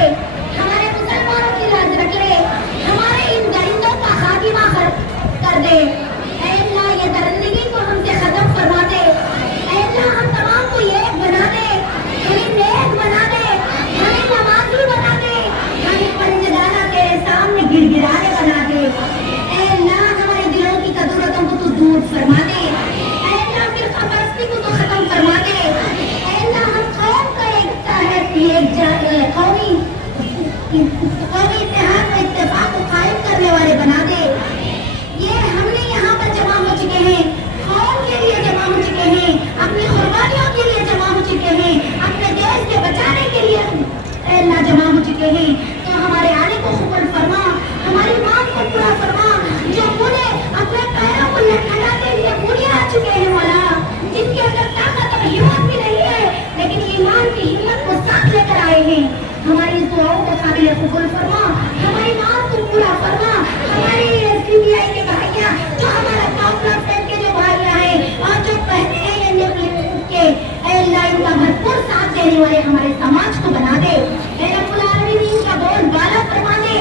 ले, हमारे मुसलमानों की लाज रख ले, हमारे इन दरिंदों का खातिमा कर दे। ऐ अल्लाह ये दरिंदगी को हमसे खत्म फरमा दे। ऐ अल्लाह हम तमाम को एक बना दे, हमें नेक बना दे, हमें नमाजी बना दे, हमें पंजदाना तेरे सामने गिड़गिड़ाने बना दे। ऐ अल्लाह हमारे दिलों की कदूरतों को तू दूर फरमा दे। ऐ अल्लाह फिरका परस्ती को तू खत्म फरमा दे। ऐ अल्लाह हम कौम का एकता है कौमी इत्तेहाद में इत्तेफाक को कायम करने वाले बना दे। ये हमने यहाँ पर जमा हो चुके हैं, कौम के लिए जमा हो चुके हैं, अपनी कुर्बानियों के लिए जमा हो चुके हैं, अपने देश के बचाने के लिए अल्लाह जमा हो चुके हैं। तो हमारे आने को कबूल फरमा, हमारी मांग को पूरा फरमा। जो पूरे अपने पैरों को लटकाने के लिए पूरे आ चुके हैं मौला, जिनके अंदर ताकत और हिम्मत भी नहीं है, लेकिन ईमान की हिम्मत को साथ लेकर आए हैं, हमारी दुआओं को काबिल कबूल फरमा, हमारी मांग को पूरा फरमा। हमारे SBI के भाइयाँ, जो हमारा काफिला फ्रेंड के जो भाइयाँ हैं और जो पहले हैं के अल्लाह इनका भरपूर साथ देने वाले हमारे समाज को बना दे। ऐ रब्बुल आलमीन का बोल बाला फरमा दे।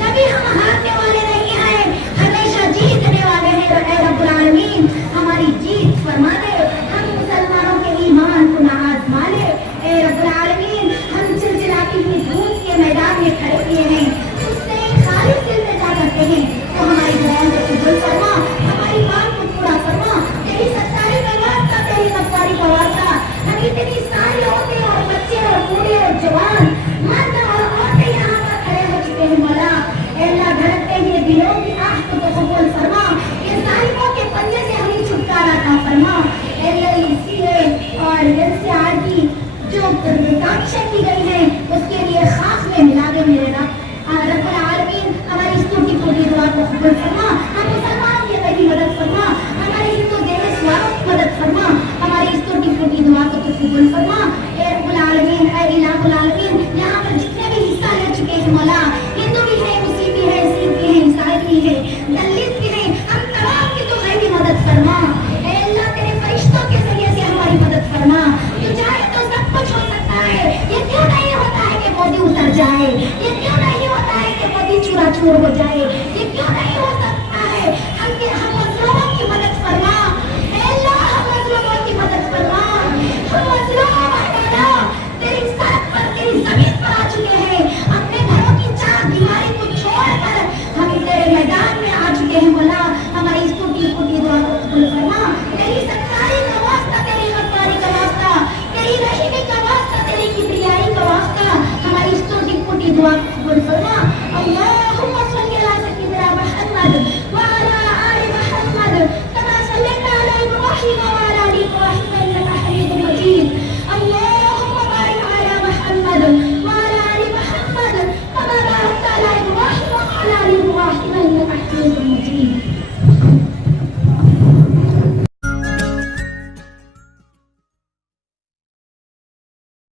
कभी हम हारने वाले नहीं हैं, हमेशा जीतने वाले हैं। ऐ रब्बुल आलमीन हमारी जीत फरमा दे, हम मुसलमानों के ईमान को ना आजमा ले। ऐ रब्बुल आलमीन हम चिलचिलाती हुई धूप के मैदान में खड़े हुए हैं, उससे खाली दिल में जा सकते हैं। तो हमारी दुआओं को कबूल फरमा, हमारी मांग को पूरा फरमा। तेरी सच्चाई का वास्ता, तेरी सच्चाई का वास्ता, हम इतनी सारी औरतें और बच्चे और बूढ़े और जवान मर्द और औरतें यहाँ पर खड़े हो चुके हैं मौला। अल्लाह धड़कते हुए दिलों की आह को कबूल फरमा, ये जालिमों के पंजे से हमें छुटकारा अता फरमा। अल्लाह इसीलिए और NCR की जो काविशें की गई हैं उसके लिए खास में मिला दे मेरे रब। रब्बुल आलमीन हमारी इस टूटी फूटी दुआ को कबूल फरमा, हम मुसलमानों की कभी मदद फरमा, हमारे हिंदू देश वालों की मदद फरमा, हमारी इस टूटी फूटी दुआ को तो कबूल फरमा। ऐ रब्बुल आलमीन, ऐ इलाहुल आलमीन, यहाँ पर जितने भी हिस्सा ले चुके हैं मौला, हिंदू भी है, मुस्लिम भी है, सिख भी है, ईसाई भी है, दलित भी है, हम तमाम की तो गैबी मदद फरमा। ऐ अल्लाह तेरे फरिश्तों के जरिए से हमारी मदद फरमा। तू चाहे तो सब कुछ हो सकता है। ये क्यों नहीं होता है कि मोदी उतर जाए, ये क्यों नहीं होता है कि मोदी चूरा चूर हो जाए, ये क्यों नहीं हो सकता है हम मजलूमों की मदद फरमा। ऐ अल्लाह हम मजलूमों की मदद फरमा, हम मजलूम मौला तेरी सड़क पर, तेरी जमीन पर आ चुके हैं, अपने घरों की चार दीवारी को छोड़कर हम तेरे मैदान में आ चुके हैं मौला। हमारी इस टूटी फूटी दुआ को कबूल फरमा। तेरी सच्चाई का वास्ता, तेरी गफ्फारी का वास्ता, तेरी रहीमी का वास्ता, तेरी किबरियाई का वास्ता, हमारी इस टूटी फूटी दुआ को कबूल फरमा। अल्लाह